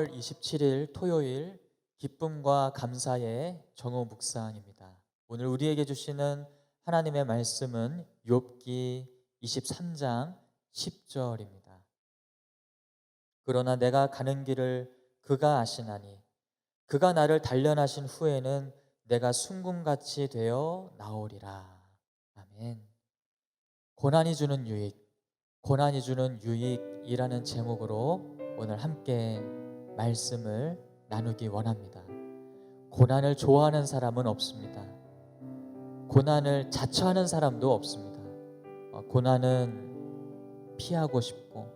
10월 27일 토요일 기쁨과 감사의 정오 묵상입니다. 오늘 우리에게 주시는 하나님의 말씀은 욥기 23장 10절입니다. 그러나 내가 가는 길을 그가 아시나니 그가 나를 단련하신 후에는 내가 순금같이 되어 나오리라. 아멘. 고난이 주는 유익, 고난이 주는 유익이라는 제목으로 오늘 함께 말씀을 나누기 원합니다. 고난을 좋아하는 사람은 없습니다. 고난을 자처하는 사람도 없습니다. 고난은 피하고 싶고,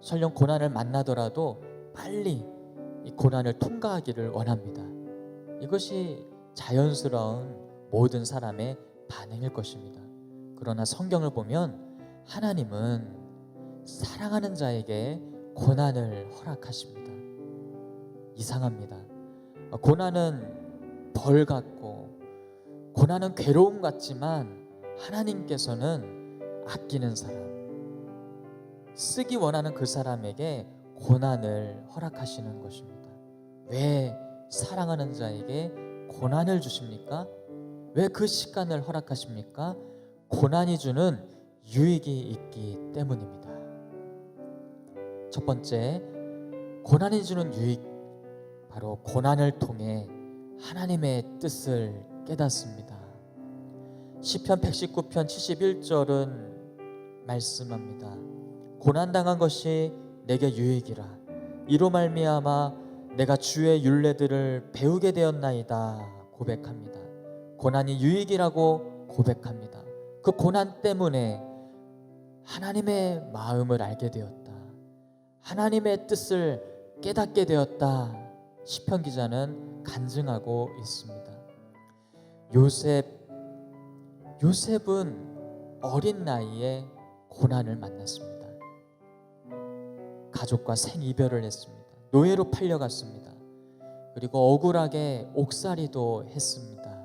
설령 고난을 만나더라도 빨리 이 고난을 통과하기를 원합니다. 이것이 자연스러운 모든 사람의 반응일 것입니다. 그러나 성경을 보면 하나님은 사랑하는 자에게 고난을 허락하십니다. 이상합니다. 고난은 벌 같고 고난은 괴로움 같지만 하나님께서는 아끼는 사람, 쓰기 원하는 그 사람에게 고난을 허락하시는 것입니다. 왜 사랑하는 자에게 고난을 주십니까? 왜 그 시간을 허락하십니까? 고난이 주는 유익이 있기 때문입니다. 첫 번째, 고난이 주는 유익, 바로 고난을 통해 하나님의 뜻을 깨닫습니다. 시편 119편 71절은 말씀합니다. 고난당한 것이 내게 유익이라. 이로 말미암아 내가 주의 율례들을 배우게 되었나이다 고백합니다. 고난이 유익이라고 고백합니다. 그 고난 때문에 하나님의 마음을 알게 되었다. 하나님의 뜻을 깨닫게 되었다. 시편 기자는 간증하고 있습니다. 요셉은 어린 나이에 고난을 만났습니다. 가족과 생이별을 했습니다. 노예로 팔려갔습니다. 그리고 억울하게 옥살이도 했습니다.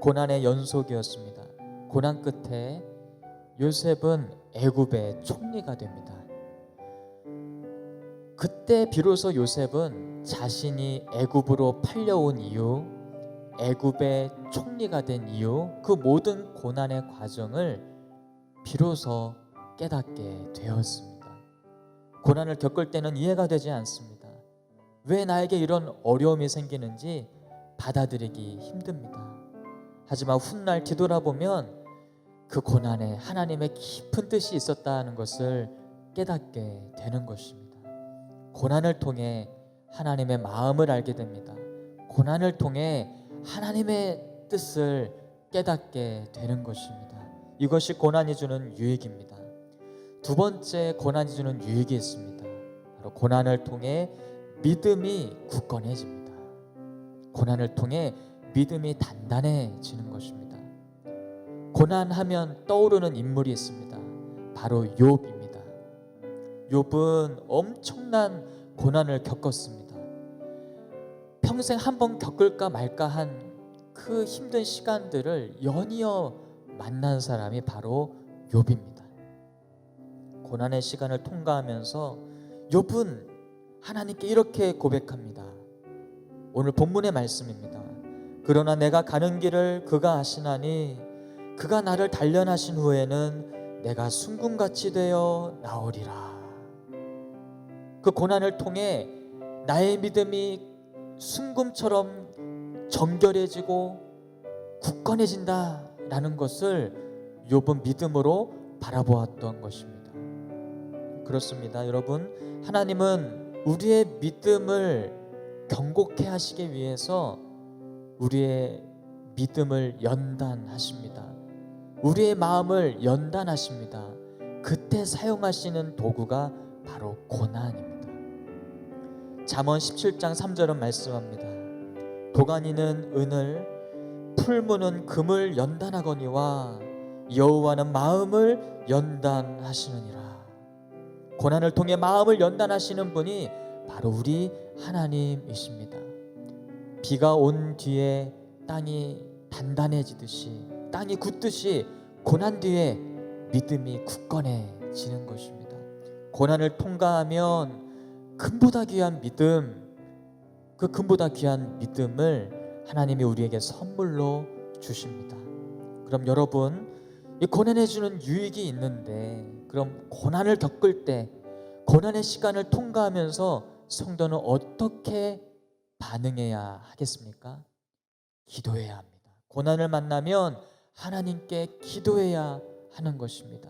고난의 연속이었습니다. 고난 끝에 요셉은 애굽의 총리가 됩니다. 그때 비로소 요셉은 자신이 애굽으로 팔려온 이유, 애굽의 총리가 된 이유, 그 모든 고난의 과정을 비로소 깨닫게 되었습니다. 고난을 겪을 때는 이해가 되지 않습니다. 왜 나에게 이런 어려움이 생기는지 받아들이기 힘듭니다. 하지만 훗날 뒤돌아보면 그 고난에 하나님의 깊은 뜻이 있었다는 것을 깨닫게 되는 것입니다. 고난을 통해 하나님의 마음을 알게 됩니다. 고난을 통해 하나님의 뜻을 깨닫게 되는 것입니다. 이것이 고난이 주는 유익입니다. 두 번째 고난이 주는 유익이 있습니다. 바로 고난을 통해 믿음이 굳건해집니다. 고난을 통해 믿음이 단단해지는 것입니다. 고난하면 떠오르는 인물이 있습니다. 바로 욥입니다. 욥은 엄청난 고난을 겪었습니다. 평생 한 번 겪을까 말까 한 그 힘든 시간들을 연이어 만난 사람이 바로 욥입니다. 고난의 시간을 통과하면서 욥은 하나님께 이렇게 고백합니다. 오늘 본문의 말씀입니다. 그러나 내가 가는 길을 그가 아시나니 그가 나를 단련하신 후에는 내가 순금같이 되어 나오리라. 그 고난을 통해 나의 믿음이 순금처럼 정결해지고 굳건해진다라는 것을 욥은 믿음으로 바라보았던 것입니다. 그렇습니다. 여러분, 하나님은 우리의 믿음을 견고케 하시기 위해서 우리의 믿음을 연단하십니다. 우리의 마음을 연단하십니다. 그때 사용하시는 도구가 바로 고난입니다. 잠언 17장 3절은 말씀합니다. 도가니는 은을, 풀무는 금을 연단하거니와 여호와는 마음을 연단하시느니라. 고난을 통해 마음을 연단하시는 분이 바로 우리 하나님이십니다. 비가 온 뒤에 땅이 단단해지듯이, 땅이 굳듯이 고난 뒤에 믿음이 굳건해지는 것입니다. 고난을 통과하면 금보다 귀한 믿음, 그 금보다 귀한 믿음을 하나님이 우리에게 선물로 주십니다. 그럼 여러분, 이 고난해 주는 유익이 있는데, 그럼 고난을 겪을 때, 고난의 시간을 통과하면서 성도는 어떻게 반응해야 하겠습니까? 기도해야 합니다. 고난을 만나면 하나님께 기도해야 하는 것입니다.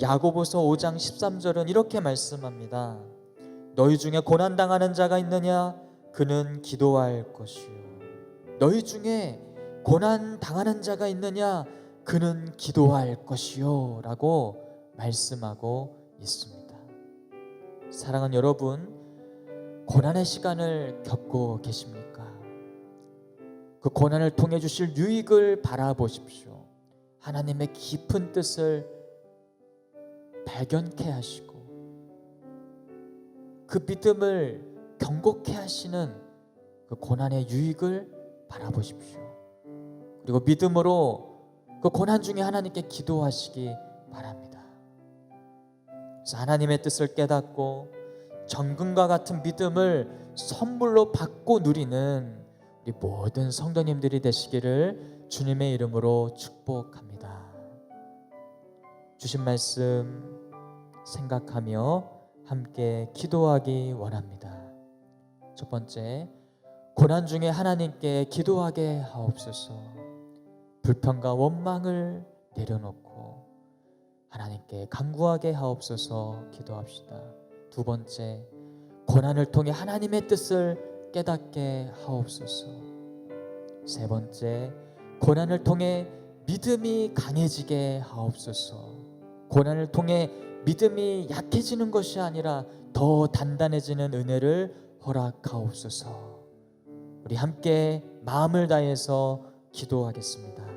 야고보서 5장 13절은 이렇게 말씀합니다. 너희 중에 고난 당하는 자가 있느냐? 그는 기도할 것이요. 너희 중에 고난 당하는 자가 있느냐? 그는 기도할 것이요 라고 말씀하고 있습니다. 사랑하는 여러분, 고난의 시간을 겪고 계십니까? 그 고난을 통해 주실 유익을 바라보십시오. 하나님의 깊은 뜻을 발견케 하시고 그 믿음을 경고케 하시는 그 고난의 유익을 바라보십시오. 그리고 믿음으로 그 고난 중에 하나님께 기도하시기 바랍니다. 그래서 하나님의 뜻을 깨닫고 정금과 같은 믿음을 선물로 받고 누리는 우리 모든 성도님들이 되시기를 주님의 이름으로 축복합니다. 주신 말씀 생각하며 함께 기도하기 원합니다. 첫 번째, 고난 중에 하나님께 기도하게 하옵소서. 불평과 원망을 내려놓고 하나님께 간구하게 하옵소서 기도합시다. 두 번째, 고난을 통해 하나님의 뜻을 깨닫게 하옵소서. 세 번째, 고난을 통해 믿음이 강해지게 하옵소서. 고난을 통해 믿음이 약해지는 것이 아니라 더 단단해지는 은혜를 허락하옵소서. 우리 함께 마음을 다해서 기도하겠습니다.